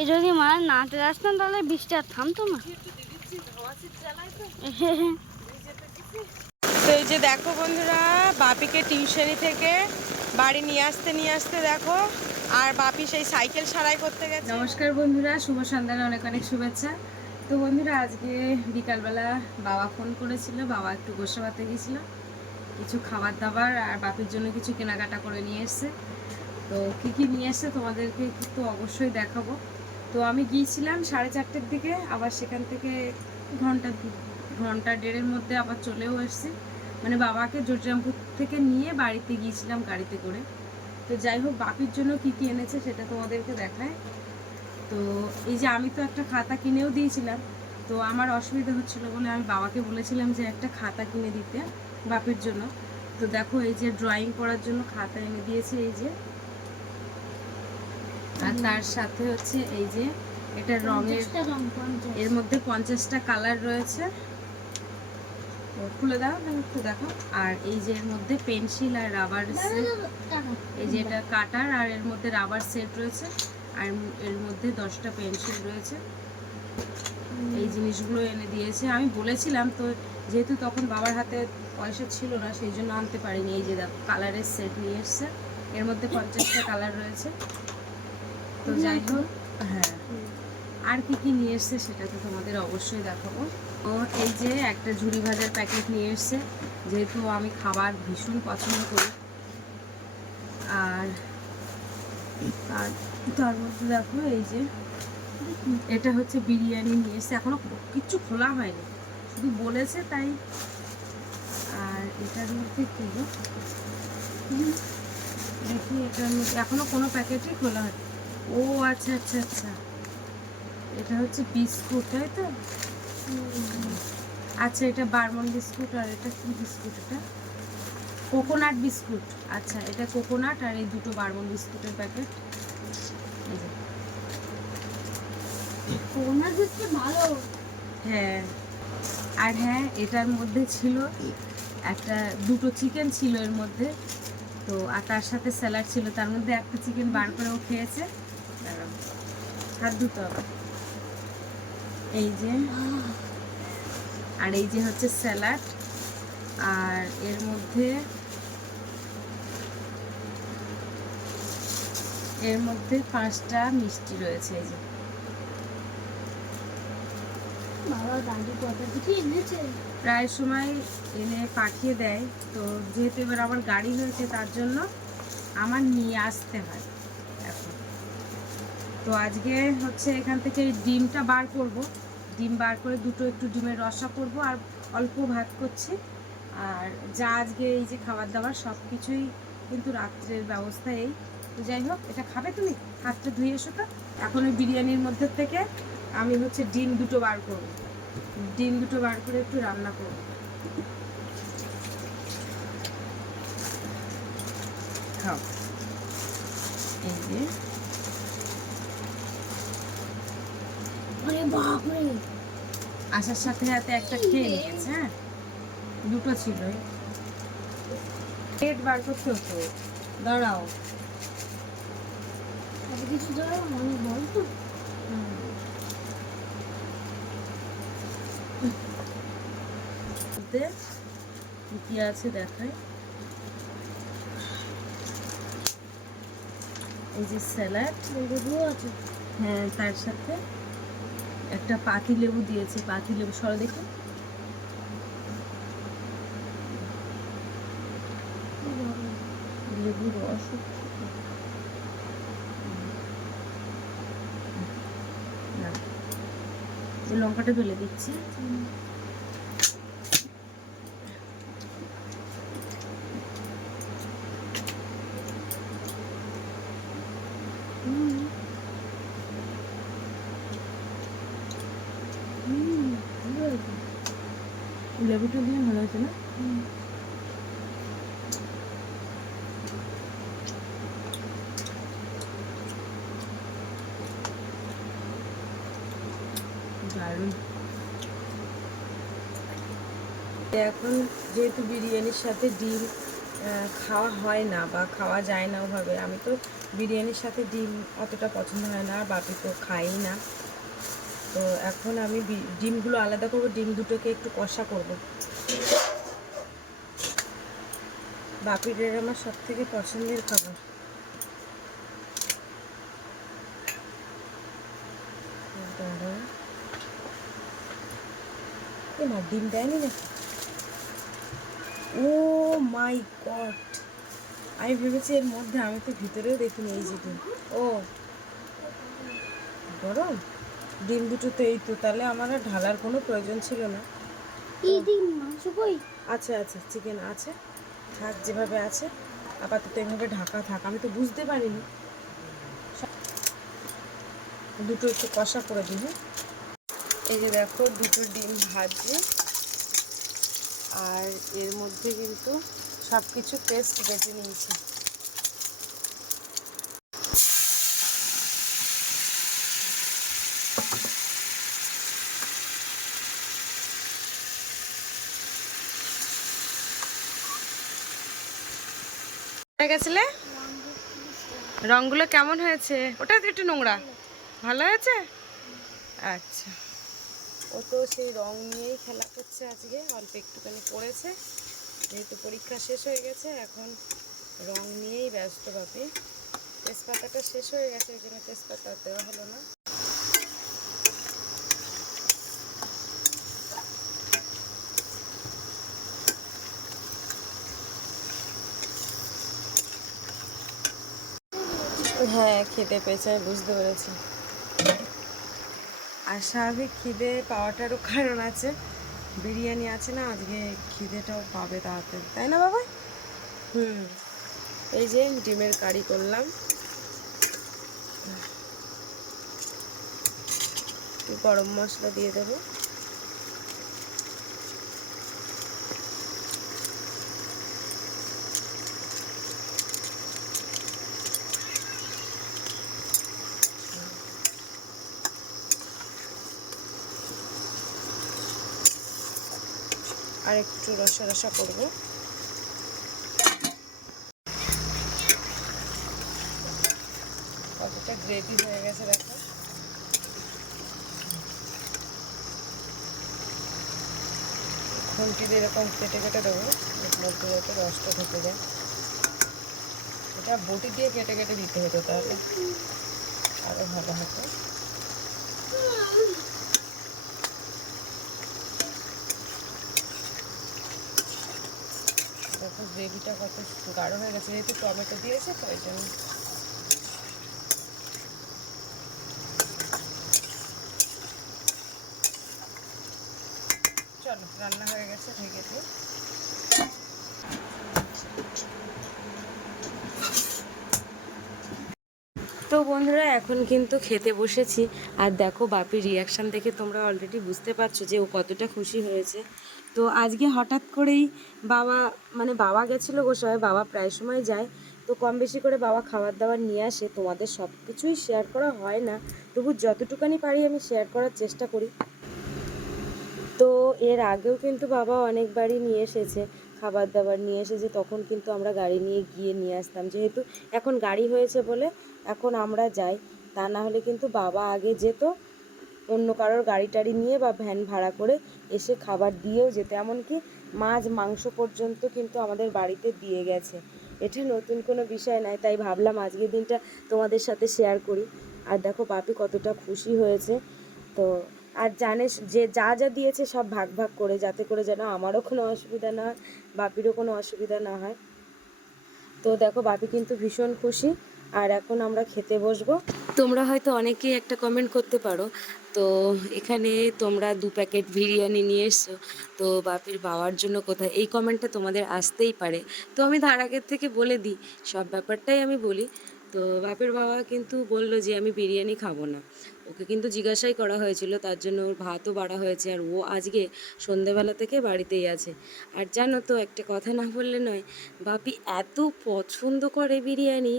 এই যদি মা নাচতে আসতাম তাহলে বৃষ্টি আর থামতো না। তো এই যে দেখো বন্ধুরা, বাপিকে টিউশনি থেকে বাড়ি নিয়ে আসতে দেখো, আর বাপি সেই সাইকেল সারাই করতে গেছে। নমস্কার বন্ধুরা, শুভ সন্ধ্যার অনেক অনেক শুভেচ্ছা। তো বন্ধুরা, আজকে বিকালবেলা বাবা ফোন করেছিল, বাবা একটু গোসাবাতে গেছিল, কিছু খাবার দাবার আর বাপির জন্য কিছু কেনাকাটা করে নিয়ে এসছে। তো কি কি নিয়ে এসছে তোমাদেরকে কিন্তু অবশ্যই দেখাবো। তো আমি গিয়েছিলাম 4:30টার দিকে, আবার সেখান থেকে ঘন্টা দেড়ের মধ্যে আবার চলেও এসছি। মানে বাবাকে জোরজামপুর থেকে নিয়ে বাড়িতে গিয়েছিলাম গাড়িতে করে। তো যাই হোক, বাপির জন্য কি কি এনেছে সেটা তোমাদেরকে দেখায়। তো এই যে আমি তো একটা খাতা কিনেও দিয়েছিলাম, তো আমার অসুবিধা হচ্ছিলো বলে আমি বাবাকে বলেছিলাম যে একটা খাতা কিনে দিতে বাপির জন্য। তো দেখো, এই যে ড্রয়িং করার জন্য খাতা এনে দিয়েছে এই যে, আর তার সাথে হচ্ছে এই যে এটা রঙের, এর মধ্যে 50টা কালার রয়েছে। খুলে দাও, একটু দেখো। আর এই যে এর মধ্যে পেন্সিল আর রাবার সেট, এই যে এটা কাটার, আর এর মধ্যে রাবার সেট রয়েছে, আর এর মধ্যে 10টা পেন্সিল রয়েছে। এই জিনিসগুলো এনে দিয়েছে। আমি বলেছিলাম, তো যেহেতু তখন বাবার হাতে পয়সা ছিল না সেই জন্য আনতে পারিনি। এই যে দেখো, কালারের সেট নিয়ে এসছে, এর মধ্যে 50টা কালার রয়েছে। তো যাই হোক, হ্যাঁ, আর কি কি নিয়ে এসছে সেটা তো তোমাদের অবশ্যই দেখাবো। ও এই যে একটা ঝুড়ি ভাজার প্যাকেট নিয়ে এসছে, যেহেতু আমি খাবার ভীষণ পছন্দ করি। আর তার মধ্যে দেখো এই যে এটা হচ্ছে বিরিয়ানি নিয়ে এসছে, এখনো কিচ্ছু খোলা হয়নি, শুধু বলেছে তাই। আর এটার মধ্যে কি দেখি, এটার মধ্যে এখনো কোনো প্যাকেটই খোলা হয়নি। ও আচ্ছা আচ্ছা আচ্ছা, এটা হচ্ছে বিস্কুট, তাই তো? আচ্ছা, এটা বারমন বিস্কুট। আর এটা কি বিস্কুট? এটা কোকোনাট বিস্কুট। আচ্ছা, এটা কোকোনাট, আর এই দুটো বারমন বিস্কুটের প্যাকেট। এই যে কোকোনাট বিস্কুট ভালো। হ্যাঁ, আর হ্যাঁ, এটার মধ্যে ছিল একটা, দুটো চিকেন ছিল এর মধ্যে। তো আর তার সাথে স্যালাড ছিল, তার মধ্যে একটা চিকেন বার করেও খেয়েছে। হাত ধুতে হবে। এই যে, আর এই যে হচ্ছে স্যালাড, আর এর মধ্যে এর মধ্যে 5টা মিষ্টি রয়েছে। এই যে বাবা দাদু কত কিছু এনেছে। প্রায় সময় এনে পাঠিয়ে দেয়, তো যেহেতু এবার আমার গাড়ি হয়েছে তার জন্য আমার নিয়ে আসতে হয় এখন। তো আজকে হচ্ছে এখান থেকে ডিমটা বার করব, ডিম বার করে দুটো একটু ডিমের রসা করব, আর অল্প ভাত করছি। আর যা আজকে এই যে খাবার দাবার সব কিছুই কিন্তু রাত্রের ব্যবস্থা এই। তো যাই হোক, এটা খাবে তুমি? হাতটা ধুয়ে এসো তো। এখন ওই বিরিয়ানির মধ্যে থেকে আমি হচ্ছে ডিম দুটো বার করব, ডিম দুটো বার করে একটু রান্না করব। খাও, এই যে। আসার সাথে সাথে একটা খেয়ে নিয়েছে। হ্যাঁ, দুটো ছিল, পেট বার করতে হতো। দাঁড়াও, কিছু ধরো আমি বলতো। কি আছে দেখায়। এই যে স্যালাড আছে, হ্যাঁ, তার সাথে একটা পাতিলেবু দিয়েছে। পাতিলেবু সরো দেখি, লেবুর রস। না, এই লঙ্কাটা ফেলে দিচ্ছি। লেবুটা দিয়ে ভালো হয়েছে না? দারুণ। এখন যেহেতু বিরিয়ানির সাথে ডিম খাওয়া হয় না বা খাওয়া যায় না ওভাবে। আমি তো বিরিয়ানির সাথে ডিম অতটা পছন্দ হয় না, আর বাপি তো খাই না। তো এখন আমি ডিমগুলো আলাদা করবো, ডিম দুটোকে একটু কষা করব। বাপির আমার সব থেকে পছন্দের খাবার। না, ডিম দেয়নি নাকি? ও মাই গড, আমি ভেবেছি এর মধ্যে, আমি তো ভিতরেও দেখিনি এই যে ডিম। ও গরম ডিম দুটো তো, এই তো, তাহলে আমার আর ঢালার কোনো প্রয়োজন ছিল না। এই ডিম মাংস কই? আচ্ছা আচ্ছা, চিকেন আছে, থাক যেভাবে আছে, আপাতত এভাবে ঢাকা থাক। আমি তো বুঝতে পারিনি। দুটো একটু কষা করে দিই। এই যে দেখো, দুটো ডিম ভাজি, আর এর মধ্যে কিন্তু সব কিছু পেস্ট বেটে নিয়েছি। হয়ে গেছিলে? রঙগুলো কেমন হয়েছে? ওটা তো একটু নোংরা। ভালো হয়েছে? আচ্ছা। ও তো সেই রং নিয়েই খেলা করছে আজকে, অল্প একটুখানি পড়েছে, যেহেতু পরীক্ষা শেষ হয়ে গেছে, এখন রং নিয়েই ব্যস্ত ভাবে। তেজপাতাটা শেষ হয়ে গেছে, ওই জন্য তেজপাতা দেওয়া হলো না। হ্যাঁ, খেতে পেয়েছে, আমি বুঝতে পেরেছি। আর স্বাভাবিক খিদে পাওয়াটারও কারণ আছে, বিরিয়ানি আছে না, আজকে খিদেটাও পাবে তাড়াতাড়ি, তাই না বাবা? এই যে ডিমের কারি করলাম, গরম মশলা দিয়ে দেবো। আর একটু রসা রসা করবো। কতটা গ্রেভি হয়ে গেছে দেখো। খুন্তি দিয়ে এরকম কেটে কেটে দেবো, এর মধ্যে যাতে রসটা ঢুকে যায়। এটা বটি দিয়ে কেটে কেটে দিতে হতো, তাহলে আরও ভালো হতো। দেখো গ্রেভিটা কত গাঢ় হয়ে গেছে, যেহেতু টমেটো দিয়েছে তো এই জন্য। চলো, রান্না হয়ে গেছে, ঢেকে দিই। তো বন্ধুরা, এখন কিন্তু খেতে বসেছি, আর দেখো বাপির রিয়াকশান দেখে তোমরা অলরেডি বুঝতে পারছো যে ও কতটা খুশি হয়েছে। তো আজকে হঠাৎ করেই বাবা, মানে বাবা গেছিলো গোসায়, বাবা প্রায় সময় যায়, তো কম বেশি করে বাবা খাবার দাবার নিয়ে আসে। তোমাদের সব কিছুই শেয়ার করা হয় না, তবু যতটুকুনি পারি আমি শেয়ার করার চেষ্টা করি। তো এর আগেও কিন্তু বাবা অনেকবারই নিয়ে এসেছে, খাবার দাবার নিয়ে এসেছে, তখন কিন্তু আমরা গাড়ি নিয়ে গিয়ে নিয়ে আসতাম। যেহেতু এখন গাড়ি হয়েছে বলে এখন আমরা যাই, তা না হলে কিন্তু বাবা আগে যেত অন্য কারোর গাড়ি টাড়ি নিয়ে বা ভ্যান ভাড়া করে এসে খাবার দিয়েও যেত, এমনকি মাছ মাংস পর্যন্ত কিন্তু আমাদের বাড়িতে দিয়ে গেছে। এটা নতুন কোনো বিষয় নয়, তাই ভাবলাম আজকের দিনটা তোমাদের সাথে শেয়ার করি। আর দেখো বাপি কতটা খুশি হয়েছে। তো আর জানিস যে যা যা দিয়েছে সব ভাগ ভাগ করে, যাতে করে যেন আমারও কোনো অসুবিধা না হয়, বাপিরও কোনো অসুবিধা না হয়। তো দেখো বাপি কিন্তু ভীষণ খুশি। আর এখন আমরা খেতে বসবো। তোমরা হয়তো অনেকেই একটা কমেন্ট করতে পারো, তো এখানে তোমরা 2 প্যাকেট বিরিয়ানি নিয়ে এসছো, তো বাপির বাবার জন্য কোথায়? এই কমেন্টটা তোমাদের আসতেই পারে। তো আমি তার আগের থেকে বলে দিই, সব ব্যাপারটাই আমি বলি। তো বাপের বাবা কিন্তু বললো যে আমি বিরিয়ানি খাবো না। ওকে কিন্তু জিজ্ঞাসাই করা হয়েছিল, তার জন্য ওর ভাতও বাড়া হয়েছে, আর ও আজকে সন্ধেবেলা থেকে বাড়িতেই আছে। আর জানো তো, একটা কথা না বললে নয়, বাপি এত পছন্দ করে বিরিয়ানি,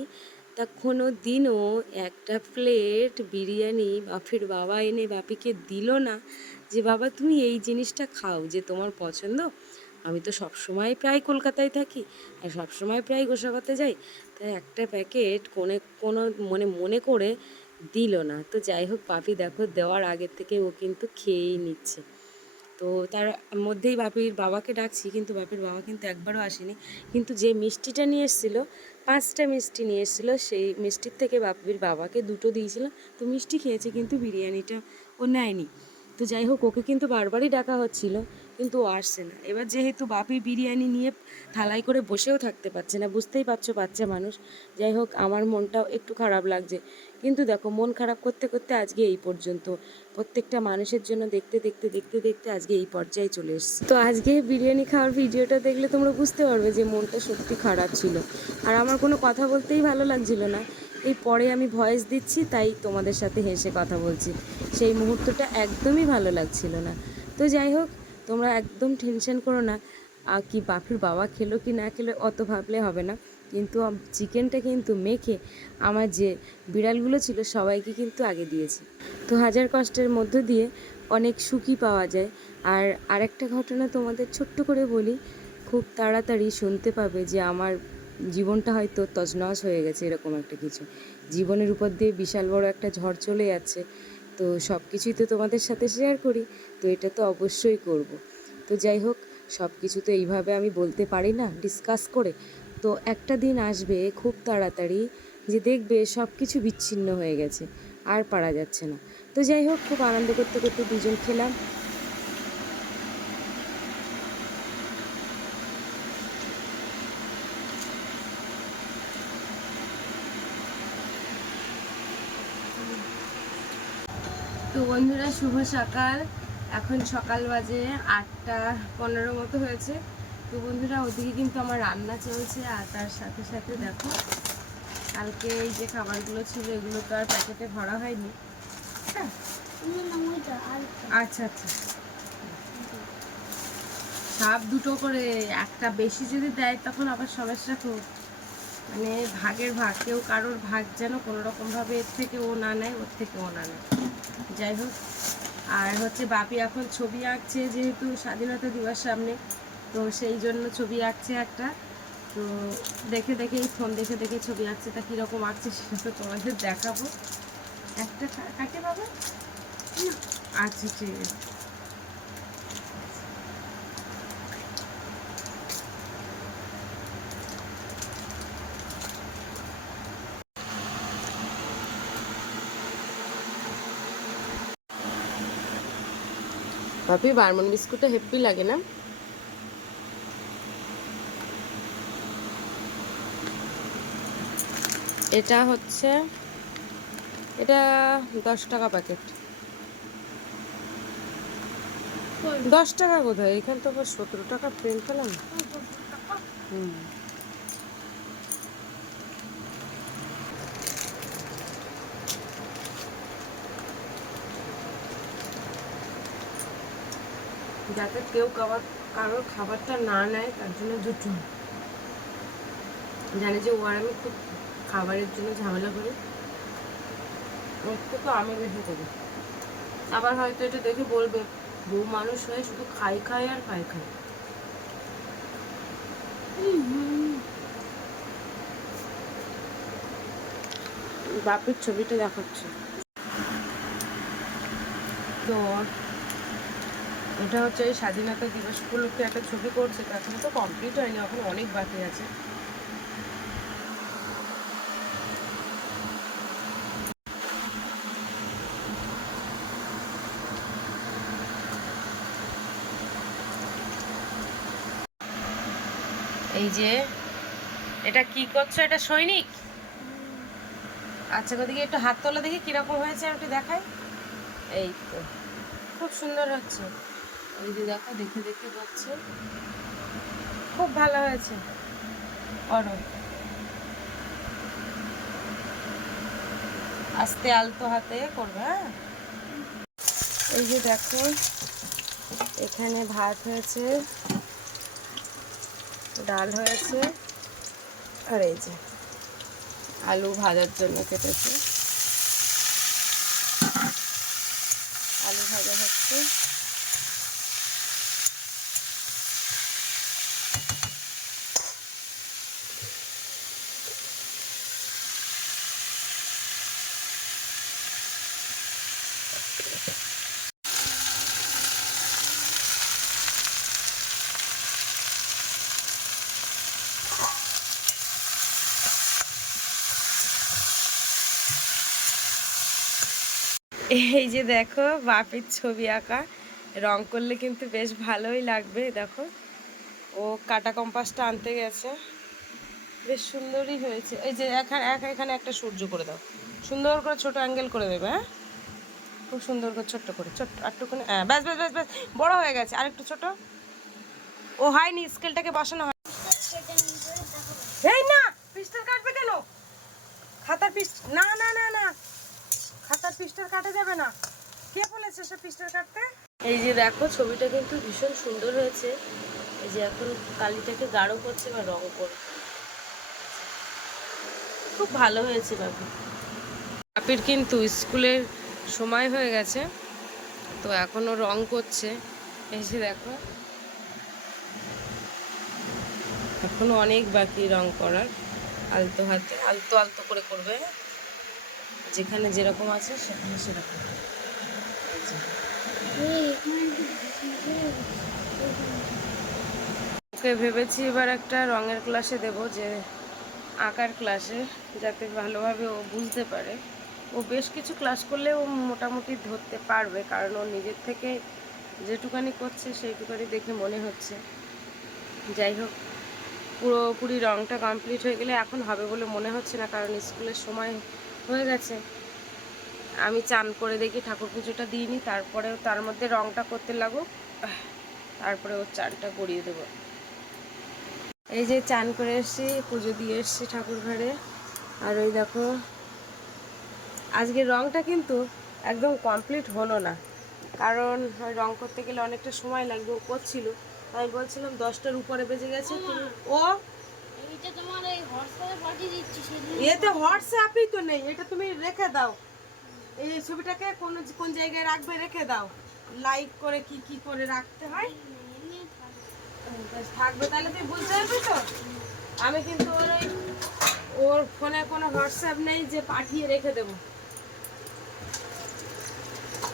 তা কোনো দিনও একটা প্লেট বিরিয়ানি বাপির বাবা এনে বাপিকে দিল না যে বাবা তুমি এই জিনিসটা খাও যে তোমার পছন্দ। আমি তো সবসময় প্রায় কলকাতায় থাকি আর সবসময় প্রায় গোসাবাতে যাই, তাই একটা প্যাকেট কোনো মনে করে দিল না। তো যাই হোক, পাপি দেখো দেওয়ার আগের থেকে ও কিন্তু খেয়েই নিচ্ছে। তো তার মধ্যেই বাপির বাবাকে ডাকছি, কিন্তু বাপির বাবা কিন্তু একবারও আসেনি। কিন্তু যে মিষ্টিটা নিয়ে এসেছিলো, 5টা মিষ্টি নিয়ে এসেছিলো, সেই মিষ্টির থেকে বাপির বাবাকে 2টো দিয়েছিল। তো মিষ্টি খেয়েছে, কিন্তু বিরিয়ানিটা ও নেয়নি। তো যাই হোক, ওকে কিন্তু বারবারই ডাকা হচ্ছিল, কিন্তু ও আসছে না। এবার যেহেতু বাপি বিরিয়ানি নিয়ে থালাই করে বসেও থাকতে পারছে না, বুঝতেই পারছো বাচ্চা মানুষ। যাই হোক, আমার মনটাও একটু খারাপ লাগছে, কিন্তু দেখো মন খারাপ করতে করতে আজকে এই পর্যন্ত। প্রত্যেকটা মানুষের জন্য দেখতে দেখতে দেখতে দেখতে আজকে এই পর্যায়ে চলে এসেছি। তো আজকে বিরিয়ানি খাওয়ার ভিডিওটা দেখলে তোমরা বুঝতে পারবে যে মনটা সত্যি খারাপ ছিল, আর আমার কোনো কথা বলতেই ভালো লাগছিল না। এই পরে আমি ভয়েস দিচ্ছি, তাই তোমাদের সাথে হেসে কথা বলছি। সেই মুহূর্তটা একদমই ভালো লাগছিল না। তো যাই হোক, তোমরা একদম টেনশন করো না, কি বাপির বাবা খেলো কি না খেলো অত ভাবলে হবে না। কিন্তু চিকেনটা কিন্তু মেখে আমার যে বিড়ালগুলো ছিল সবাইকে কিন্তু আগে দিয়েছি। তো হাজার কষ্টের মধ্য দিয়ে অনেক সুখই পাওয়া যায়। আর আরেকটা ঘটনা তোমাদের ছোট্ট করে বলি, খুব তাড়াতাড়ি শুনতে পাবে যে আমার জীবনটা হয়তো তছনছ হয়ে গেছে, এরকম একটা কিছু। জীবনের উপর দিয়ে বিশাল বড় একটা ঝড় চলে যাচ্ছে। তো সব কিছুই তো তোমাদের সাথে শেয়ার করি, তো এটা তো অবশ্যই করব। তো যাই হোক, সব কিছু তো এইভাবে আমি বলতে পারি না ডিসকাস করে। তো একটা দিন আসবে খুব তাড়াতাড়ি যে দেখবে সব কিছু বিচ্ছিন্ন হয়ে গেছে, আর পারা যাচ্ছে না। তো যাই হোক, খুব আনন্দ করতে করতে দুজন খেলাম। তো বন্ধুরা, শুভ সকাল। এখন সকাল বাজে 8টা 15 মতো হয়েছে। তো বন্ধুরা, ওদিকে কিন্তু আমার রান্না চলছে, আর তার সাথে সাথে দেখো কালকে এই যে খাবারগুলো ছিল এগুলো তো আর প্যাকেটে ভরা হয়নি। হ্যাঁ, আচ্ছা আচ্ছা, সব 2টো করে, একটা বেশি যদি দেয় তখন আবার সমস্যা খুব। মানে ভাগের ভাগ, কেউ কারোর ভাগ যেন কোনো রকমভাবে এর থেকে ও না নেয়, ওর থেকে ও না নেয়। যাই হোক, আর হচ্ছে বাপি এখন ছবি আঁকছে, যেহেতু স্বাধীনতা দিবস সামনে, তো সেই জন্য ছবি আঁকছে একটা। তো দেখে দেখে এই ফোন দেখে দেখে ছবি আঁকছে, তা কীরকম আঁকছে সেটা তো তোমাদের দেখাবো। একটা কাটে বাবা, আচ্ছা ঠিক আছে। বাপি, বারমন বিস্কুটটা হেপ্পি লাগে না? এটা হচ্ছে, এটা 10 টাকা প্যাকেট। 10 টাকা কোথায়, এখানে তো আবার 17 টাকা প্রিন্ট পেলাম। হুম, যাতে কেউ কারোর খাবারটা না নেয় তার জন্য 2টো। জানি যে ও আর আমি খুব খাবারের জন্য ঝামেলা করি, ওর থেকে আমি বেশি করি। আবার হয়তো এটা দেখে বলবে বউ মানুষ হয়ে শুধু খাই খাই আর খাই খাই। বাপির ছবিটা দেখাচ্ছে। তো এটা হচ্ছে এই স্বাধীনতা দিবস উপলক্ষে একটা ছবি করছে, তো এখন তো কমপ্লিট হয়নি, এখন অনেক বাকি আছে। এই যে এটা কি করছো, এটা সৈনিক? আচ্ছা, ওদিকে একটু হাত তোলা দেখি কিরকম হয়েছে, আমি একটু দেখাই। এই তো খুব সুন্দর হচ্ছে, ওই যে দেখো দেখে দেখে যাচ্ছে, খুব ভালো হয়েছে। করো আস্তে আলতো হাতে করবে, হ্যাঁ। এই যে দেখো, এখানে ভাত হয়েছে, ডাল হয়েছে, আর এই যে আলু ভাজার জন্য কেটেছে, আলু ভাজা হচ্ছে। এই যে দেখো বাপির ছবি আঁকা, রং করলে কিন্তু বেশ ভালোই লাগবে। দেখো ও কাটা কম্পাসটা আনতে গেছে, বেশ সুন্দরই হয়েছে। এই যে এখানে একটা সূর্য করে দাও, সুন্দর করে ছোট অ্যাঙ্গেল করে দেবে। হ্যাঁ, খুব সুন্দর করে ছোট্ট করে, ছোট্ট আরটুখানি। হ্যাঁ, ব্যাস ব্যাস ব্যাস ব্যাস, বড় হয়ে গেছে, আরেকটু ছোট। ও হয়নি, স্কেলটাকে বসানো হয়। এই না, পিস্টল কাটবে কেন? খাতার পিস না না না না, খাতার পিস্টল কাটা যাবে না। কে বলেছে সে পিস্টল কাটতে? এই যে দেখো ছবিটা কিন্তু ভীষণ সুন্দর হয়েছে। এই যে এখন কালিটাকে গাঢ় করছে বা রং করছে, খুব ভালো হয়েছে বাপি। বাপির কিন্তু স্কুলের সময় হয়ে গেছে, তো এখনো রং করছে। এই যে দেখো এখনো অনেক বাকি রং করার, আলতো হাতে আলতো আলতো করে করবে, যেখানে যেরকম আছে সেখানে সেরকম। ওকে ভেবেছি এবার একটা রঙের ক্লাসে দেব, যে আঁকার ক্লাসে, যাতে ভালোভাবে ও বুঝতে পারে। ও বেশ কিছু ক্লাস করলে ও মোটামুটি ধরতে পারবে, কারণ ও নিজের থেকে যেটুকানি করছে সেইটুকানি দেখে মনে হচ্ছে। যাই হোক, পুরোপুরি রঙটা কমপ্লিট হয়ে গেলে এখন হবে বলে মনে হচ্ছে না, কারণ স্কুলের সময় হয়ে গেছে। আমি চান করে দেখি, ঠাকুর পুজোটা দিইনি, তারপরেও তার মধ্যে রঙটা করতে লাগুক, তারপরে ওর চানটা গড়িয়ে দেবো। এই যে চান করে এসেছি, পুজো দিয়ে এসেছি ঠাকুর ঘরে। আর ওই দেখো আজকে রঙটা কিন্তু একদম কমপ্লিট হলো না, কারণ ওই রঙ করতে গেলে অনেকটা সময় লাগবে। ও করছিল, আমি বলছিলাম 10টার উপরে বেজে গেছে। ও এইটা তোমার এই হোয়াটসঅ্যাপে পাঠিয়ে দিচ্ছি, এতে হোয়াটসঅ্যাপই তো নেই, এটা তুমি রেখে দাও। এই ছবিটাকে কোন জায়গায় রাখবে রেখে দাও, লাইক করে কি কি করে রাখতে হয় থাকবে, তাহলে তুই বুঝতে পারবি তো। আমি কিন্তু ওর ফোনে কোনো হোয়াটসঅ্যাপ নেই যে পাঠিয়ে রেখে দেবো।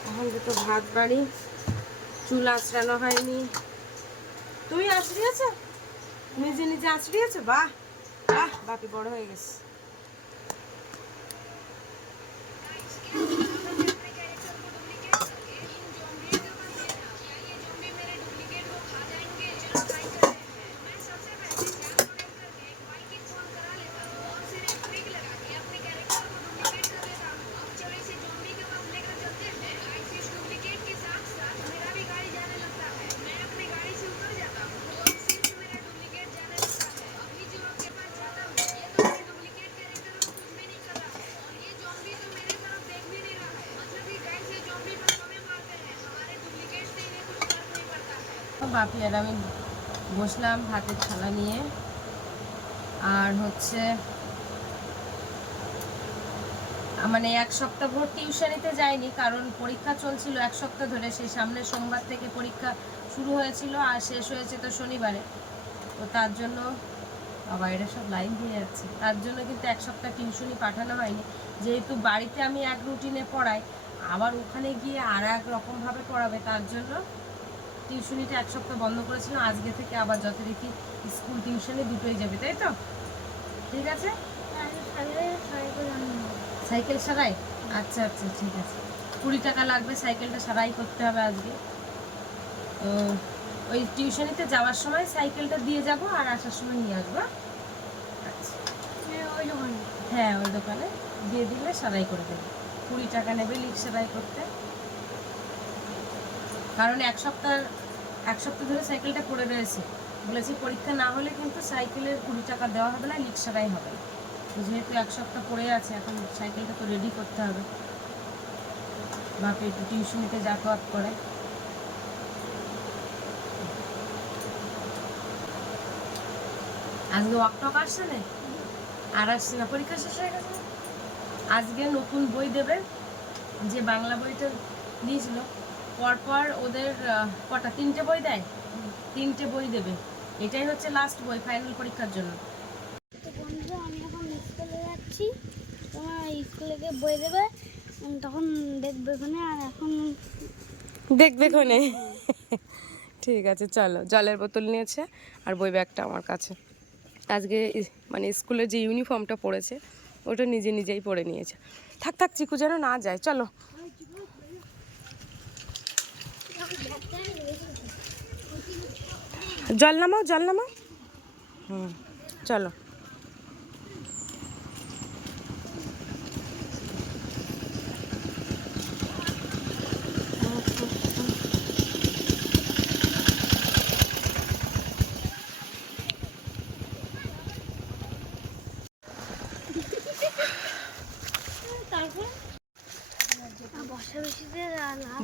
এখন দুটো ভাত বাড়ি, চুল আঁচড়ানো হয়নি। তুমি আঁচড়িয়েছো, নিজে নিজে আঁচড়িয়েছো? বাহ বাহ, বাপি বড় হয়ে গেছে। বাপি আর আমি বসলাম ভাতের থালা নিয়ে, আর হচ্ছে মানে এক সপ্তাহ ভোর টিউশনিতে যাইনি, কারণ পরীক্ষা চলছিল এক সপ্তাহ ধরে। সেই সামনের সোমবার থেকে পরীক্ষা শুরু হয়েছিল আর শেষ হয়েছে তো শনিবারে। তো তার জন্য বাইরে সব লাইন দিয়ে যাচ্ছে, তার জন্য কিন্তু এক সপ্তাহ টিউশনি পাঠানো হয়নি। যেহেতু বাড়িতে আমি এক রুটিনে পড়াই, আবার ওখানে গিয়ে আর এক রকমভাবে পড়াবে, তার জন্য টিউশনিটা এক সপ্তাহ বন্ধ করেছিল। আজকে থেকে আবার যথারীতি স্কুল টিউশনি দুটোই যাবে, তাই তো? ঠিক আছে, সাইকেল সারাই? আচ্ছা আচ্ছা ঠিক আছে, 20 টাকা লাগবে, সাইকেলটা সারাই করতে হবে আজকে। তো ওই টিউশনিতে যাওয়ার সময় সাইকেলটা দিয়ে যাব আর আসার সময় নিয়ে আসবো। আচ্ছা, হ্যাঁ ওই দোকানে দিয়ে দিলে সারাই করে দেবে। 20 টাকা নেবে লিক সারাই করতে, কারণ এক সপ্তাহ ধরে সাইকেলটা পড়ে রয়েছে। বলেছি পরীক্ষা না হলে কিন্তু সাইকেলের 20 টাকা দেওয়া হবে না, লিক সারাই হবে না। যেহেতু এক সপ্তাহ পড়ে আছে, এখন সাইকেলটা তো রেডি করতে হবে। বাপি একটু টিউশনিতে যাতায়াত করে। আজকে ওয়াকটক আসছে না, আর আসছে না, পরীক্ষা শেষ হয়ে গেছে। আজকে নতুন বই দেবে, যে বাংলা বইটা দিয়েছিল পরপর ওদের কটা 3টে বই দেয়, 3টে বই দেবে। এটাই হচ্ছে লাস্ট বই ফাইনাল পরীক্ষার জন্য। তো বন্ধুরা, আমি এখন স্কুলে যাচ্ছি, তোমার স্কুলে গিয়ে বই দেবে, তখন দেখবে ওখানে। আর এখন দেখবে কোনে? ঠিক আছে, চলো। জলের বোতল নিয়েছে আর বই ব্যাগটা আমার কাছে। আজকে মানে স্কুলের যে ইউনিফর্মটা পরেছে ওটা নিজে নিজেই পরে নিয়েছে। থাক থাক, চিকু যেন না যায়, চলো। জল নামাও, জল নামাও। চলো।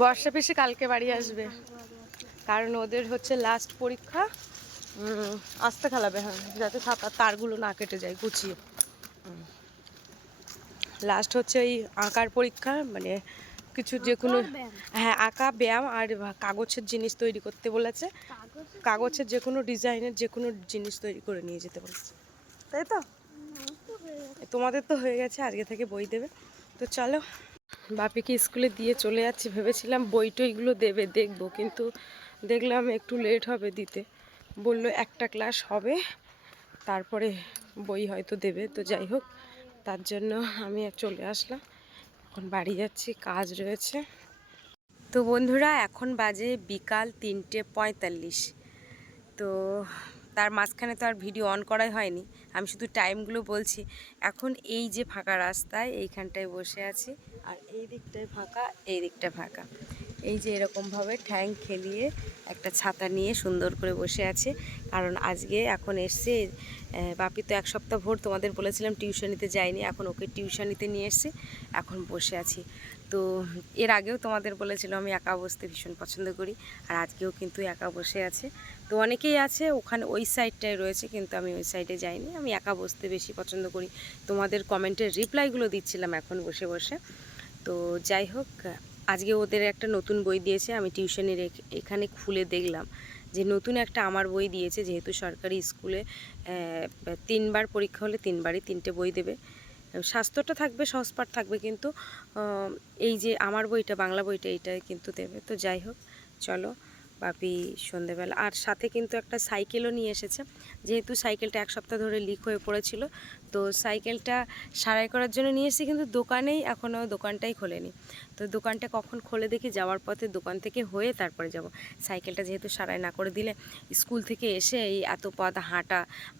বর্ষা পিসি কালকে বাড়ি আসবে, কারণ ওদের হচ্ছে লাস্ট পরীক্ষা। আস্তে খেলাবে, হ্যাঁ, যাতে ছাতার তারগুলো না কেটে যায়, গুছিয়ে। লাস্ট হচ্ছে এই আঁকার পরীক্ষা, মানে কিছু যে কোনো, হ্যাঁ, আঁকা, ব্যায়াম আর কাগজের জিনিস তৈরি করতে বলেছে। কাগজের যে কোনো ডিজাইনের যে কোনো জিনিস তৈরি করে নিয়ে যেতে বলেছে, তাই তো? তোমাদের তো হয়ে গেছে, আজকে থেকে বই দেবে। তো চলো, বাপিকে স্কুলে দিয়ে চলে যাচ্ছি। ভেবেছিলাম বই টইগুলো দেবে, দেখবো, কিন্তু দেখলাম একটু লেট হবে দিতে। বললো একটা ক্লাস হবে, তারপরে বই হয়তো দেবে। তো যাই হোক, তার জন্য আমি চলে আসলাম। এখন বাড়ি যাচ্ছি, কাজ রয়েছে। তো বন্ধুরা, এখন বাজে বিকাল 3:45। তো তার মাঝখানে তো আর ভিডিও অন করাই হয়নি, আমি শুধু টাইমগুলো বলছি। এখন এই যে ফাঁকা রাস্তায় এইখানটায় বসে আছি, আর এই দিকটায় ফাঁকা, এই দিকটা ফাঁকা। এই যে এরকমভাবে ঠ্যাং খেলিয়ে একটা ছাতা নিয়ে সুন্দর করে বসে আছে। কারণ আজকে এখন এসছে বাপি, তো 1 সপ্তাহ ভোর তোমাদের বলেছিলাম টিউশনিতে যাইনি, এখন ওকে টিউশনিতে নিয়ে এসছি, এখন বসে আছি। তো এর আগেও তোমাদের বলেছিল আমি একা বসতে ভীষণ পছন্দ করি, আর আজকেও কিন্তু একা বসে আছে। তো অনেকেই আছে ওখানে ওই সাইডটায় রয়েছে, কিন্তু আমি ওই সাইডে যাইনি, আমি একা বসতে বেশি পছন্দ করি। তোমাদের কমেন্টের রিপ্লাইগুলো দিচ্ছিলাম এখন বসে বসে। তো যাই হোক, আজকে ওদের একটা নতুন বই দিয়েছে। আমি টিউশনের এখানে খুলে দেখলাম যে নতুন একটা আমার বই দিয়েছে, যেহেতু সরকারি স্কুলে 3 বার পরীক্ষা হলে 3 বারই 3টে বই দেবে। স্বাস্থ্যটা থাকবে, সহজপাঠ থাকবে, কিন্তু এই যে আমার বইটা, বাংলা বইটা, এইটাই কিন্তু দেবে। তো যাই হোক, চলো। বাপি সন্ধেবেলা, আর সাথে কিন্তু একটা সাইকেলও নিয়ে এসেছে, যেহেতু সাইকেলটা 1 সপ্তাহ ধরে লিক হয়ে পড়েছিল। তো সাইকেলটা সারাই করার জন্য নিয়ে এসেছি, কিন্তু দোকানেই এখনও দোকানটাই খোলেনি। তো দোকানটা কখন খোলে দেখি, যাওয়ার পথে দোকান থেকে হয়ে তারপরে যাব। সাইকেলটা যেহেতু সারাই না করে দিলে, স্কুল থেকে এসে এই এত পথ হাঁটা,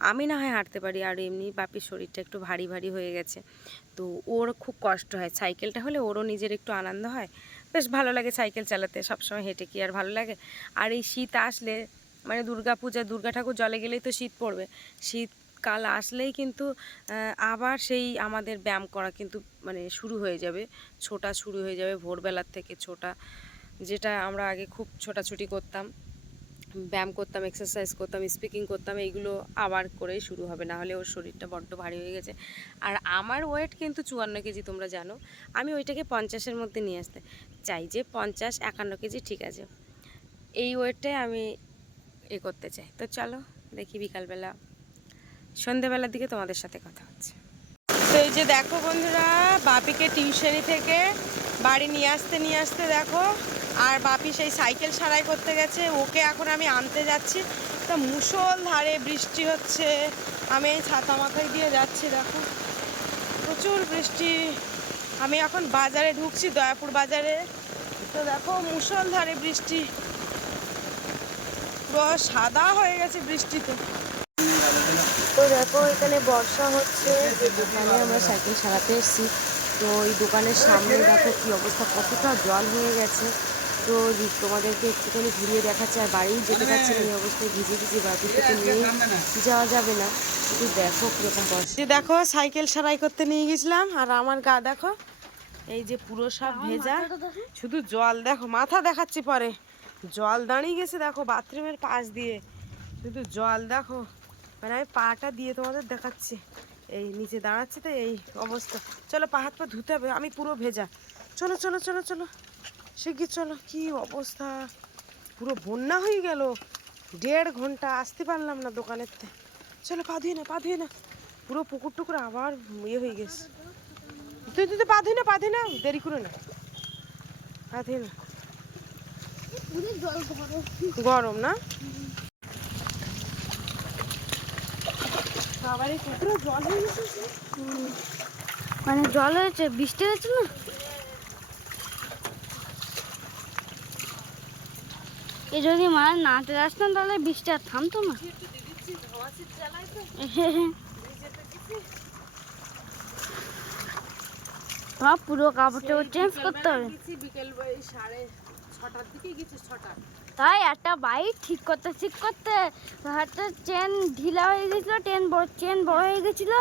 আমি না হয় হাঁটতে পারি, আর এমনি বাপির শরীরটা একটু ভারী ভারী হয়ে গেছে। তো ওর খুব কষ্ট হয়, সাইকেলটা হলে ওরও নিজের একটু আনন্দ হয়, বেশ ভালো লাগে সাইকেল চালাতে। সবসময় হেঁটে কি আর ভালো লাগে? আর এই শীত আসলে, মানে দুর্গা ঠাকুর জলে গেলেই তো শীত পড়বে, শীতকাল আসলেই কিন্তু আবার সেই আমাদের ব্যায়াম করা কিন্তু মানে শুরু হয়ে যাবে, ছোটা শুরু হয়ে যাবে ভোরবেলার থেকে। ছোটা, যেটা আমরা আগে খুব ছোটাছুটি করতাম, ব্যায়াম করতাম, এক্সারসাইজ করতাম, স্পিকিং করতাম, এইগুলো আবার করেই শুরু হবে, না হলে ওর শরীরটা বড্ড ভারী হয়ে গেছে। আর আমার ওয়েট কিন্তু 54 কেজি, তোমরা জানো। আমি ওইটাকে 50-এর মধ্যে নিয়ে আসতে চাই, যে 50-51 কেজি ঠিক আছে, এই ওয়েটটাই আমি করতে চাই। তো চলো দেখি, বিকালবেলা সন্ধেবেলার দিকে তোমাদের সাথে কথা হচ্ছে। তো এই যে দেখো বন্ধুরা, বাপিকে টিউশনি থেকে বাড়ি নিয়ে আসতে দেখো, আর বাপি সেই সাইকেল সারাই করতে গেছে, ওকে এখন আমি আনতে যাচ্ছি। তা মুষলধারে বৃষ্টি হচ্ছে, আমি এই ছাতা মাথায় দিয়ে যাচ্ছি, দেখো প্রচুর বৃষ্টি। আমি এখন বাজারে ঢুকছি, দয়াপুর বাজারে। তো দেখো মুষলধারে বৃষ্টি, পুরো সাদা হয়ে গেছে বৃষ্টিতে। তো দেখো এখানে বর্ষা হচ্ছে, যে দোকানে আমরা সাইকেল সারাতে এসেছি, তো ওই দোকানের সামনে দেখো কি অবস্থা, কতটা জল হয়ে গেছে। তো তোমাদেরকে একটুখানি ঘুরিয়ে দেখাচ্ছে, আর বাড়িই যেতে পারছি না এই অবস্থায়, ভিজে ভিজে বাড়িতে তো নিয়ে যাওয়া যাবে না। শুধু দেখো কীরকম বর্ষা। দেখো সাইকেল সারাই করতে নিয়ে গেছিলাম, আর আমার গা দেখো এই যে পুরো সব ভেজা, শুধু জল দেখো, মাথা দেখাচ্ছি পরে, জল দাঁড়িয়ে গেছে দেখো বাথরুমের পাশ দিয়ে, শুধু জল দেখো। মানে আমি পাটা দিয়ে তোমাদের দেখাচ্ছি, এই নিচে দাঁড়াচ্ছি তো এই অবস্থা। চলো পা হাত পা ধুতে হবে, আমি পুরো ভেজা। চলো চলো চলো চলো শিগগির চলো, কি অবস্থা, পুরো বন্যা হয়ে গেল। 1.5 ঘন্টা আসতে পারলাম না দোকানের থেকে। চলো পা ধুয়ে না, পুরো পুকুর টুকুর আবার ইয়ে হয়ে গেছে। তুই পা ধুই না, দেরি করে না, পা ধুই না, গরম না? মানে জল হয়েছে, বৃষ্টি হয়েছে না। এ যদি মাছ না চলে আসতাম তাহলে বৃষ্টি আর থামতো না। তোমার পুরো কাপড় টাপড় চেঞ্জ করতে হবে। বিকেল 6:30-র দিকে গেছি, 6টা। তাই একটা বাইক ঠিক করতে হয়তো চেন ঢিলা হয়ে গেছিল, চেন বড় হয়ে গেছিল,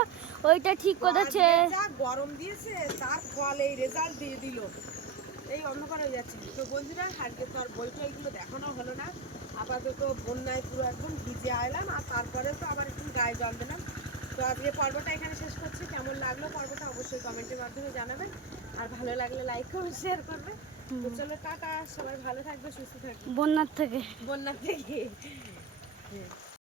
ওইটা ঠিক করেছে। যা গরম দিয়েছে তার ফল এই রেজাল্ট দিয়ে দিল, এই অন্ধকার হয়ে যাচ্ছে। তো বন্ধুরা আজকে তো আর বইটা এগুলো দেখানো হলো না, আপাতত বন্যায় পুরো একদম ভিজে আইলাম, আর তারপরে তো আবার একটু গায়ে জল দিলাম। তো আজকে পর্বটা এখানে শেষ করছি। কেমন লাগলো পর্বটা অবশ্যই কমেন্টের মাধ্যমে জানাবেন, আর ভালো লাগলে লাইক কমেন্ট শেয়ার করবে। তো চলো টাটা, সবাই ভালো থাকবে, সুস্থ থাকবে বন্যার থেকে। বন্যা থেকে।